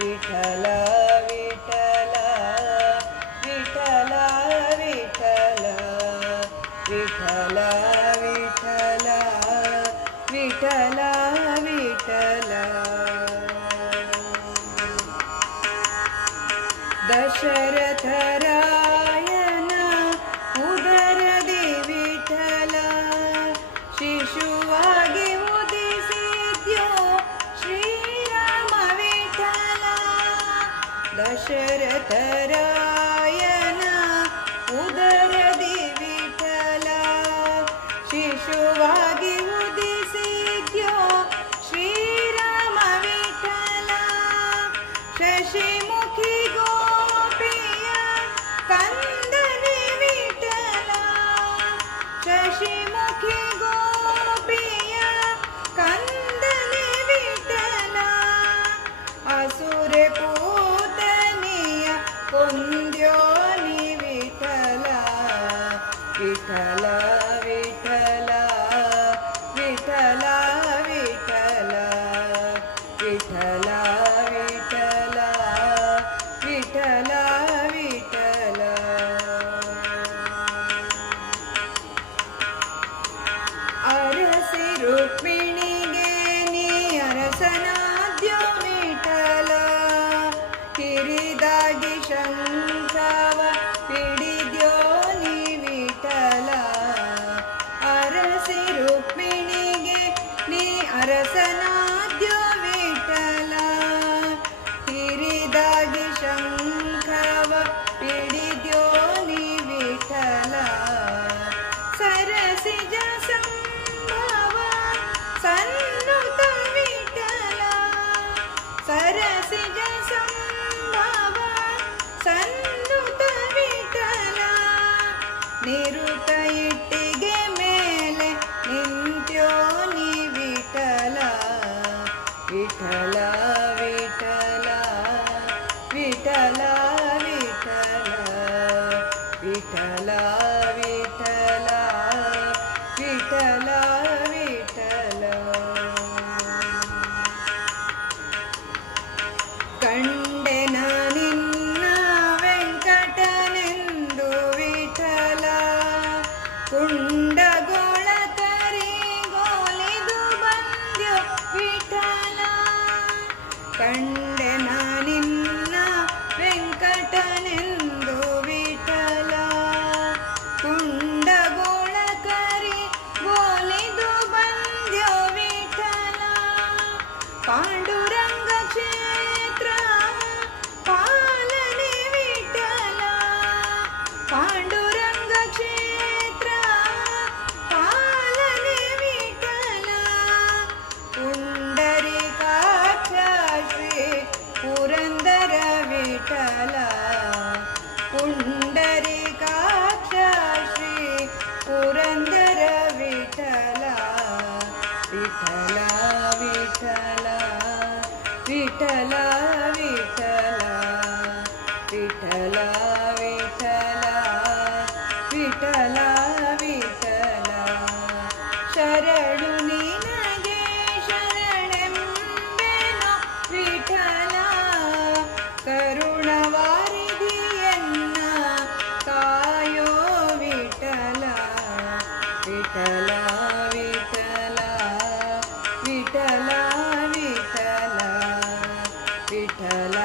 ವಿಠಲ ವಿಠಲ ವಿಠಲ ವಿಠಲ ವಿಠಲ ವಿಠಲ ವಿಠಲ ವಿಠಲ ದಶರಥ ರಾಯನ ಉದರದಿ ವಿಠಲ ಶಿಶುವಾಗಿ ಉದಿಸಿದ್ಯೋ ಶ್ರೀರಾಮ ವಿಠಲ ದಶರಥ ರಾಯನ ಉದರದಿ ವಿಠಲ ಶಿಶುವಾಗಿ ಉದಿಸಿದ್ಯೋ ಶ್ರೀರಾಮ ವಿಠಲ ಶಶಿಮುಖಿ ಗೋಪಿಯ ಕಂದನೆ ವಿಠಲ ಶಶಿಮುಖಿ ಗೋಪಿಯ ಕಂದನೆ ವಿಠಲ ಅಸುರೆ ಪೂತನಿಯ ಕೊಂದ್ಯೋ ನಿ ವಿಠಲ ವಿಠಲ ವಿಠಲ ವಿಠಲ ವಿಠಲ ವಿಠಲ ವಿಠಲ ವಿಠಲ ವಿಠಲ ಅರಸಿ ರುಕ್ಮಿಣಿಗೆ ನೀ ಅರಸನಾದ್ಯೋ ವಿಠಲ ಕಿರಿದಾಗಿ ಶಂಖವ ಹಿಡಿದ್ಯೋ ನೀ ವಿಠಲ ಅರಸಿ ರುಕ್ಮಿಣಿಗೆ ನೀ ಅರಸನಾದ್ಯೋ ವಿಠಲ ಕಿರಿದಾಗಿ ಶಂಖವ ಹಿಡಿದ್ಯೋ ನೀ ವಿಠಲ ಸರಸಿಜ ಸಂಭವ ಸನ್ನುತ ವಿಠಲ ಸರಸಿಜ ಸಂಭವ ಸನ್ನುತ ವಿಠಲ ನಿರುತ ಇಟ್ಟಿಗೆ ಮೇಲೆ ನಿಂತ್ಯೋ ನೀ ವಿಠಲ ವಿಠಲ ವಿಠಲ ವಿಠಲ ವಿಠಲ ವಿಠಲ ವಿಠಲ ವಿಠಲ ವಿಠಲ ಕಂಡೆನ ನಿನ್ನ ವೆಂಕಟನೆಂದು ವಿಠಲ ಕುಂಡಗೋಳ ಕರಿಗೋಲಿದು ಬಂದ್ಯೋ ವಿಠಲ ಕಂಡೆನ ನಿನ್ನ ವೆಂಕಟನೆಂದು ವಿಠಲ ಕುಂಡಗೋಳ ಕರಿಗೋಲಿದು ಬಂದ್ಯೋ ವಿಠಲ ಪಾಂಡುರಂಗ ಕ್ಷೇತ್ರ ಪಾಲನೆ ವಿಠಲ ಪಾಂಡುರಂಗ ಕ್ಷೇತ್ರ ಪಾಲನೆ ವಿಠಲ ಪುಂಡರೀಕಾಕ್ಷ ಶ್ರೀ ಪುರಂದರ ವಿಠಲ ಪುಂಡರೀಕಾಕ್ಷ ಶ್ರೀ ಪುರಂದರ ವಿಠಲ ವಿಠಲ ವಿಠಲ ವಿಠಲ ವಿಠಲ ವಿಠಲ ವಿಠಲ ವಿಠಲ ವಿಠಲ ಶರಣು ನಿನಗೆ ಶರಣೆಂಬೆನೋ ವಿಠಲ ಕರುಣವಾರಿಧಿಯನ್ನ ಕಾಯೋ ವಿಠಲ ವಿಠಲ ವಿಠಲ ವಿಠಲ ವಿಠಲ ವಿಠಲ